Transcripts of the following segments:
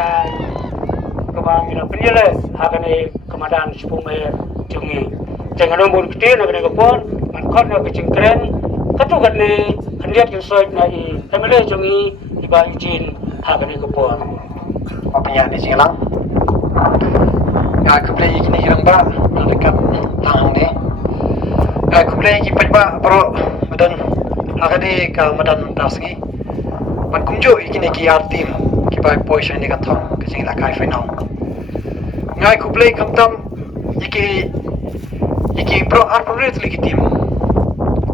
lakai kebang ina penjelas agane kemadan sepume jungi jangan nombor kecil agane kepon mankon na kecingkren katugan ni hendiat kisoi na I emele jungi iba izin agane kepon apanya ni silang aku beli ini hirang ba dekat tang ni aku beli ini pajba bro madan agade ka madan dasgi man kumjo ikini ki artim ki bai poisa ni ka thong ka jing la kai final ngai ku play kamtam iki pro arporet ligitim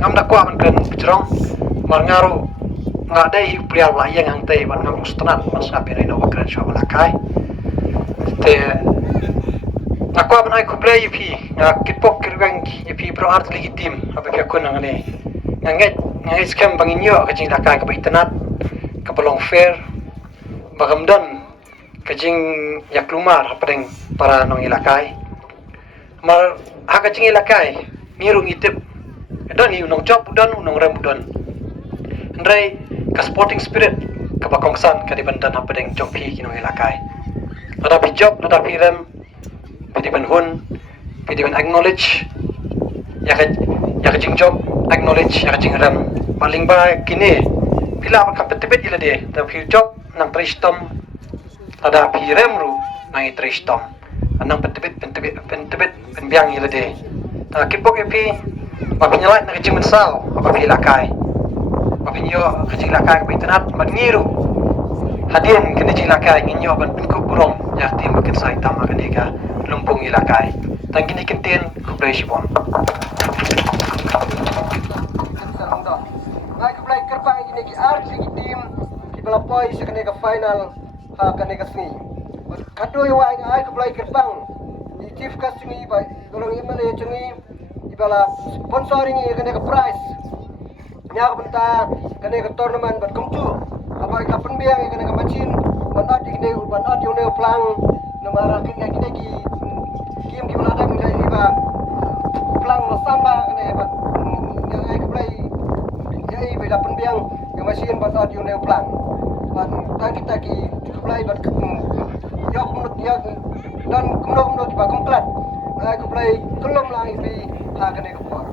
ngam da kwa man kan bijrong mar ngaro ngadai prial la yang hang tei man ngam stanat mas ka pere no kran sho la kai te akwa man ai ku play ipi nga kitpok kirwang ipi pro art ligitim apa ka kun ngane ngai scam banginyo ka jing la kai ka baitanat kapalong fair bagamdan kajing yaklumar hapadeng para nong ilakai mar hakajing ilakai ngirung itip dan ni unong job dan unong rem dan ndrai ka sporting spirit ka bakongsan ka dibandan hapadeng jongpi kinong ilakai ada pi job ada pi rem pediban hun pediban acknowledge ya kajing job acknowledge ya kajing rem paling ba kini pila kapetibet ila de da pi job nang tristom ada pi remru nang tristom nang petibet penbiang ila de ta kipok epi ma pinyalat na kajing mensal apa pi lakai ma pinyo kajing lakai ka internet magngiru hadin kini jing lakai nginyo ban pinku burong ya tim bakit sai tama kanega lumpung ilakai tang kini kintin kubreshibon ngai ku play kerpang ini ki arts ki team ki belapoi sekene ke final ha kene ke sini kadoi wa ngai ku play kerpang ni chief casting ba golong imale chungi ibala sponsoring kene ke prize nya benta kene ke tournament bat kumtu apa ka penbiang kene ke machin banat kene banat yo ne plang namara kene ki kim ki belada ngai iba plang masamba kene bat ngai ku play jadi beda penbiang yang mesin bat audio ne plan ban kita ki supply bat ya menurut dia dan kemudian di bagong klat ai ku play kelom lang ibi ha kene ke por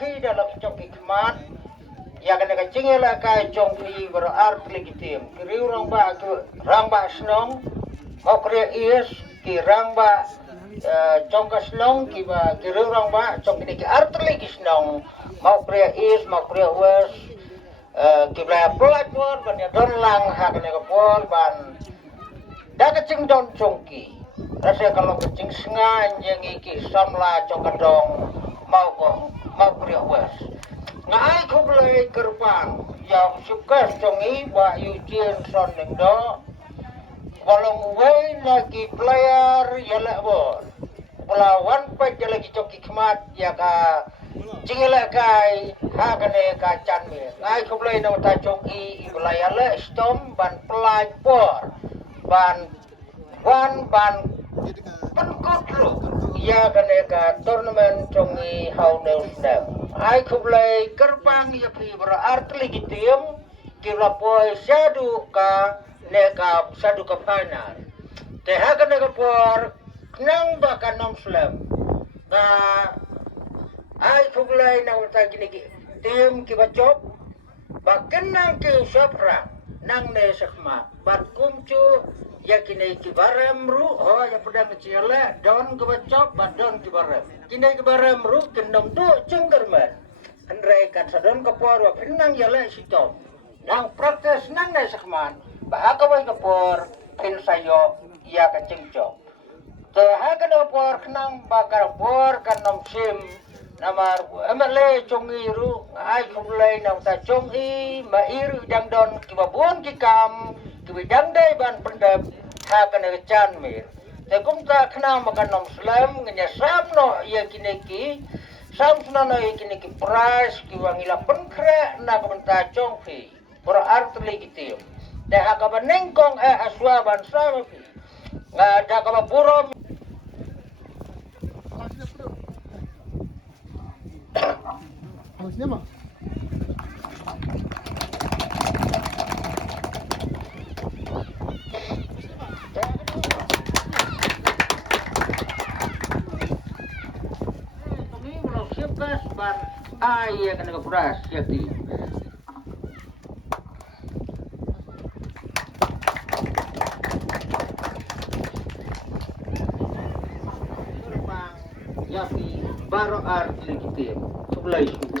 khi dalam coki kemat ya kena kecingela kai congki berart legitim kiri rang ba snong mau kriya is ki rang ba congka snong ki ba kiri rang ba congki ki art legi snong mau kriya is mau kriya wes ki bla pelajur ban ya don lang ha kena kapol ban da kecing don congki rasa kalau kecing sengan yang iki samla congka dong mau kriya wes ngai ko blai kerbang yang suka songi ba yujian son ning do walau wei lagi player yala bo pelawan pa lagi coki kemat ya ka cingela kai ha kane ka chan me ngai ko blai na ta coki iblayala stom ban pelaj por ban penkotro ya kane ka tournament congi how news now ai kublai gerbang ya pi berarti legitim kira poi sadu ka final te haga nega por nang baka nom slam na ai kublai na uta gini tim ki bacop baken nang ki sopra nang ne sakma bat kumcu ya kini kibarem ru oh ya pedang kecilnya don kebacop badon kibarem kini kibarem ru kendom tu cenggerman andai kan sadon kapor wa pinang ya le sitom nang praktis nang ne sakman bahaka wai kapor pin sayo ya kecengcok te haga kapor kenang bakar por kanom sim namar emale congi ru ai kumlai nang ta congi ma iru dang don kibabun kikam bidang dai ban pendap ha kana chan mir te kum ta khna ma kanom slam ngnya sam no ya kineki sam sna no ya kineki price ki wangila penkre na ko ta chong phi por art legitim te ha ka baneng kong aswa ban sam phi nga da ka puro Harusnya mah ban ai ya kena kepuras ya ti ya pi baro art legitim sebelah itu